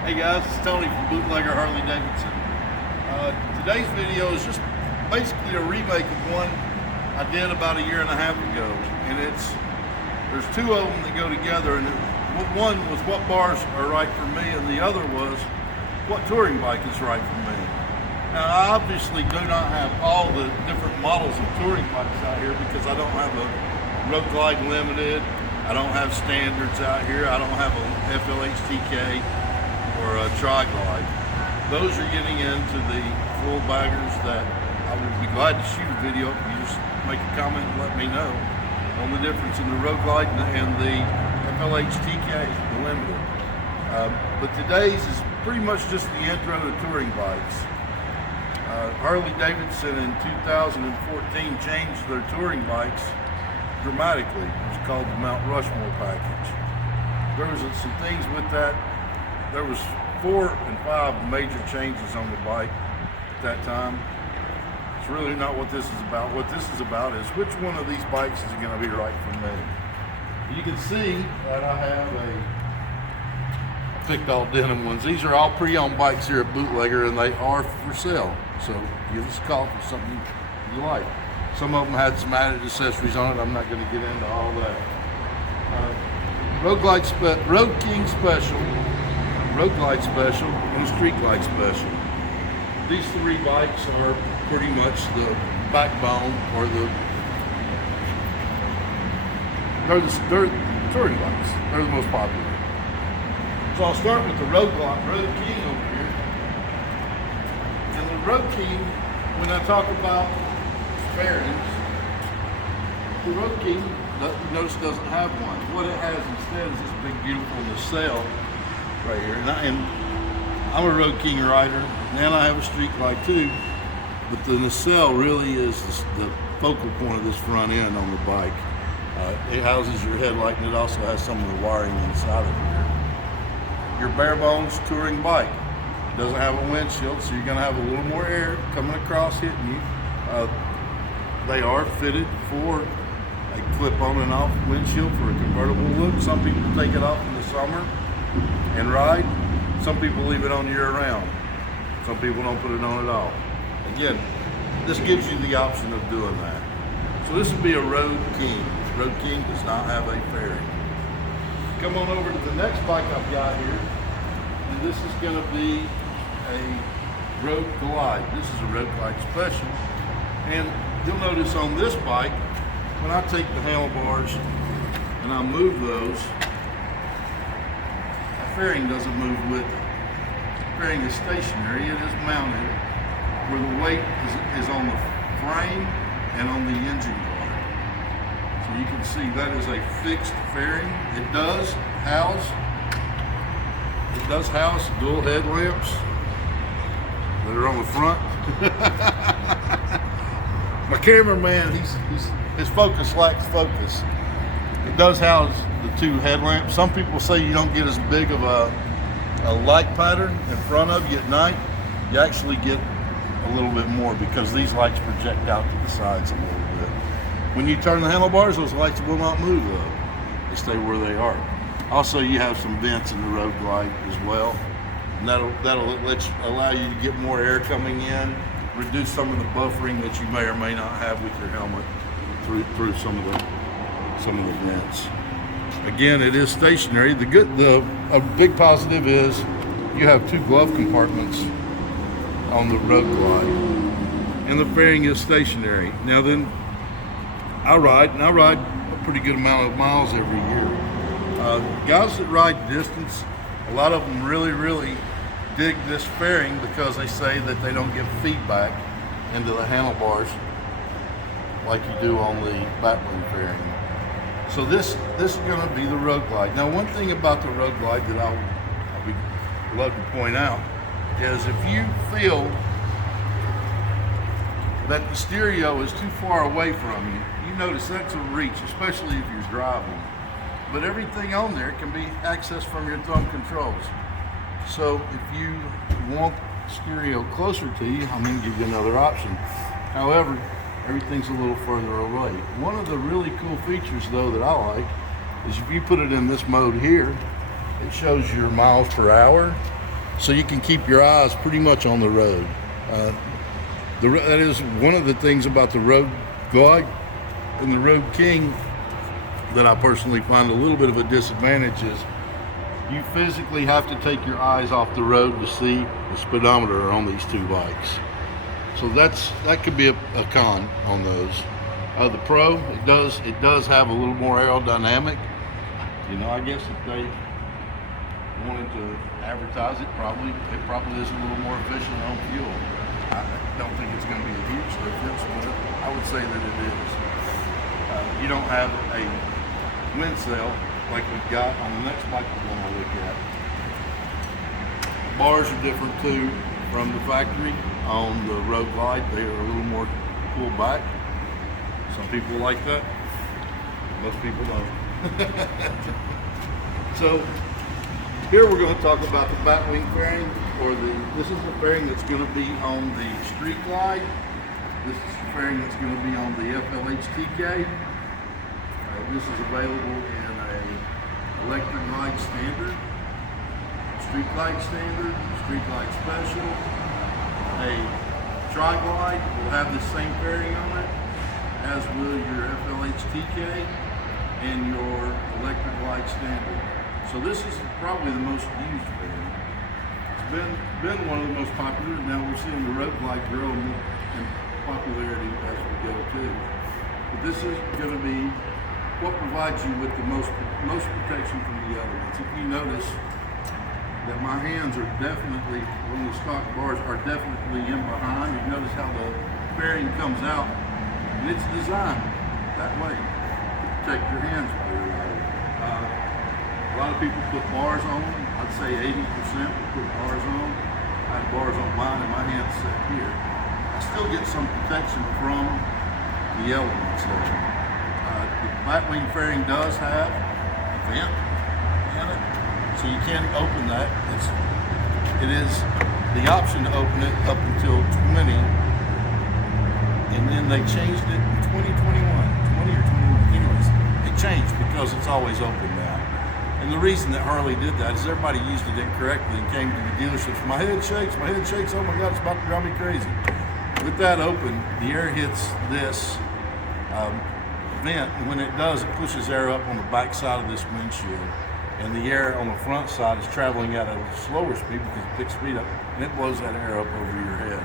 Hey guys, it's Tony from Bootlegger Harley Davidson. Today's video is just basically a remake of one I did about a year and a half ago, and there's two of them that go together. And one was what bars are right for me, and the other was what touring bike is right for me. Now, I obviously do not have all the different models of touring bikes out here because I don't have a Road Glide Limited, I don't have standards out here, I don't have a FLHTK or a Tri-Glide. Those are getting into the full baggers that I would be glad to shoot a video. You just make a comment and let me know on the difference in the Road Glide and the FLHTK, the Limited. But today's is pretty much just the intro to touring bikes. Harley Davidson in 2014 changed their touring bikes dramatically. It was called the Mount Rushmore package. There was some things with that. There was 4 and 5 major changes on the bike at that time. It's really not what this is about. What this is about is which one of these bikes is going to be right for me. You can see that I have I picked all denim ones. These are all pre-owned bikes here at Bootlegger, and they are for sale. So give us a call for something you like. Some of them had some added accessories on it. I'm not going to get into all that. Road King Special, Road Glide Special, and Street Glide Special. These 3 bikes are pretty much the backbone, or they're touring bikes. They're the most popular. So I'll start with the Road King over here. And the Road King, when I talk about fairings, the Road King, notice, doesn't have one. What it has instead is this big, beautiful nacelle right here. And I'm a Road King rider, and I have a Street Glide too. But the nacelle really is the focal point of this front end on the bike. It houses your headlight, and it also has some of the wiring inside of here. Your bare bones touring bike. It doesn't have a windshield, so you're going to have a little more air coming across hitting you. They are fitted for a clip-on and off windshield for a convertible look. Some people take it off in the summer and ride. Some people leave it on year-round. Some people don't put it on at all. Again, this gives you the option of doing that. So this would be a Road King. Road King does not have a fairing. Come on over to the next bike I've got here, and this is going to be a Road Glide. This is a Road Glide Special, and you'll notice on this bike, when I take the handlebars and I move those, the fairing doesn't move with it. The fairing is stationary. It is mounted where the weight is on the frame and on the engine bar. So you can see that is a fixed fairing. It does house dual headlamps that are on the front. My cameraman, his focus lacks focus. It does house the 2 headlamps. Some people say you don't get as big of a light pattern in front of you at night. You actually get a little bit more because these lights project out to the sides a little bit. When you turn the handlebars, those lights will not move though. They stay where they are. Also, you have some vents in the Road Glide as well. And that'll allow you to get more air coming in, reduce some of the buffering that you may or may not have with your helmet through some of the vents. Again, it is stationary. A big positive is you have 2 glove compartments on the Road Glide, and the fairing is stationary. Now then, I ride a pretty good amount of miles every year. Guys that ride distance, a lot of them really dig this fairing because they say that they don't get feedback into the handlebars like you do on the Batwing fairing. So this is going to be the Road Glide. Now, one thing about the Road Glide that I'll love to point out is if you feel that the stereo is too far away from you, you notice that's a reach, especially if you're driving. But everything on there can be accessed from your thumb controls. So if you want stereo closer to you, I'm going to give you another option. However, everything's a little further away. One of the really cool features though that I like is if you put it in this mode here, it shows your miles per hour so you can keep your eyes pretty much on the road. That is one of the things about the Road Glide and the Road King that I personally find a little bit of a disadvantage is you physically have to take your eyes off the road to see the speedometer on these two bikes. So that could be a con on those. The Pro, it does have a little more aerodynamic. You know, I guess if they wanted to advertise it probably is a little more efficient on fuel. I don't think it's going to be a huge difference, but I would say that it is. You don't have a wind sail like we've got on the next bike we're going to look at. Bars are different too from the factory. On the Road Glide, they are a little more pulled back. Some people like that. Most people don't. So here we're going to talk about the Batwing fairing, this is the fairing that's going to be on the Street Glide. This is the fairing that's going to be on the FLH-TK. This is available in a electric glide standard, Street Glide standard, Street Glide special. A tri-glide will have the same fairing on it, as will your FLH-TK and your electric glide standard. So this is probably the most used fairing. It's been one of the most popular. Now we're seeing the Road Glide grow in popularity as we go too. But this is going to be what provides you with the most protection from the elements. If you notice that my hands are definitely, on the stock bars, are definitely in behind. You notice how the fairing comes out, and it's designed that way to protect your hands while you're riding. A lot of people put bars on them. I'd say 80% will put bars on. I have bars on mine, and my hands sit here. I still get some protection from the elements there. The Batwing fairing does have a vent in it. So you can open that. It is the option to open it up until 20, and then they changed it in 20 or 21. Anyways, it changed because it's always open now. And the reason that Harley did that is everybody used it incorrectly and came to the dealerships. My head shakes, oh my God, it's about to drive me crazy. With that open, the air hits this vent, and when it does, it pushes air up on the back side of this windshield. And the air on the front side is traveling at a slower speed because it picks speed up, and it blows that air up over your head.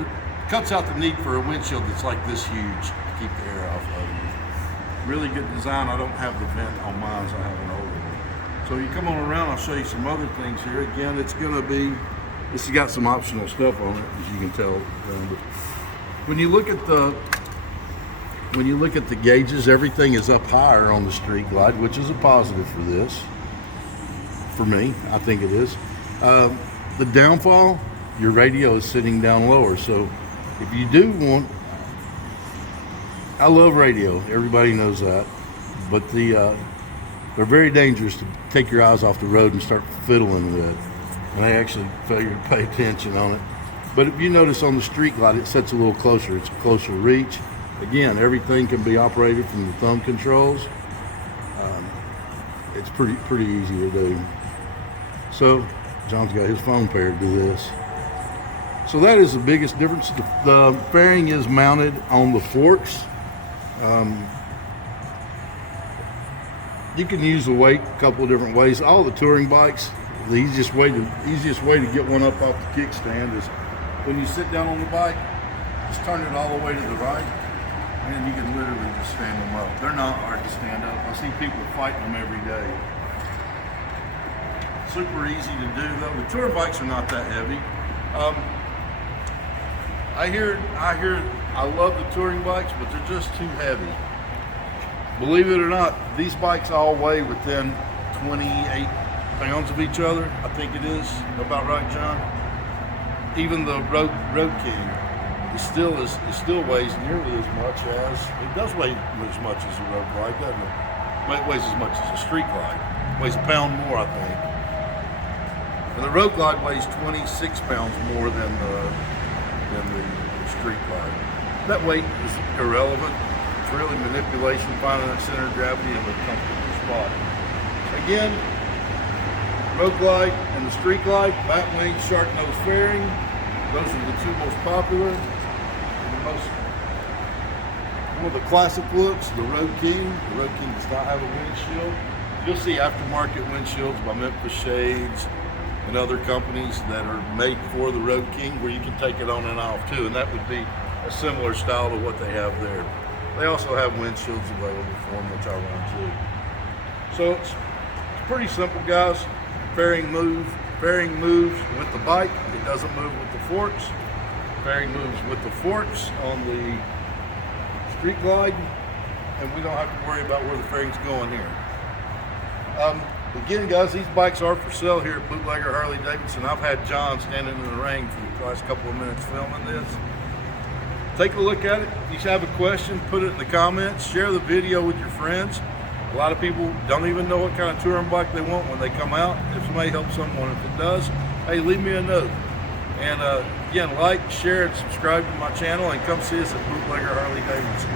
It cuts out the need for a windshield that's like this huge to keep the air off of you. Really good design. I don't have the vent on mine, so I have an older one. So you come on around, I'll show you some other things here. Again, it's going to be, this has got some optional stuff on it, as you can tell. But when you look at the gauges, everything is up higher on the Street Glide, which is a positive for this. For me, I think it is. The downfall, your radio is sitting down lower. So if you do want, I love radio, everybody knows that, but they're very dangerous to take your eyes off the road and start fiddling with. And they actually fail you to pay attention on it. But if you notice on the Street Glide, it sets a little closer. It's a closer reach. Again, everything can be operated from the thumb controls. It's pretty easy to do. So John's got his phone paired to this. So that is the biggest difference. The fairing is mounted on the forks. You can use the weight a couple of different ways. All the touring bikes, the easiest way to get one up off the kickstand is when you sit down on the bike, just turn it all the way to the right, and you can literally just stand them up. They're not hard to stand up. I see people fighting them every day. Super easy to do though. The touring bikes are not that heavy. I love the touring bikes, but they're just too heavy. Believe it or not, these bikes all weigh within 28 pounds of each other. I think it is about right, John. Even the Road King still weighs nearly as much as, it does weigh as much as a Road Glide, doesn't it? It weighs as much as a Street Glide. It weighs a pound more, I think. And the Road Glide weighs 26 pounds more than the Street Glide. That weight is irrelevant. It's really manipulation, finding that center of gravity in a comfortable spot. Again, road glide and the street glide, Batwing, shark nose fairing. Those are the two most popular. And one of the classic looks, the Road King. The Road King does not have a windshield. You'll see aftermarket windshields by Memphis Shades and other companies that are made for the Road King, where you can take it on and off too, and that would be a similar style to what they have there. They also have windshields available for them, which I run too. So it's pretty simple, guys. Fairing moves with the bike. It doesn't move with the forks. Fairing moves with the forks on the street glide, and we don't have to worry about where the fairing's going here. Again, guys, these bikes are for sale here at Bootlegger Harley Davidson. I've had John standing in the rain for the last couple of minutes filming this. Take a look at it. If you have a question, put it in the comments. Share the video with your friends. A lot of people don't even know what kind of touring bike they want when they come out. If it may help someone, if it does, hey, leave me a note. And again, like, share, and subscribe to my channel, and come see us at Bootlegger Harley Davidson.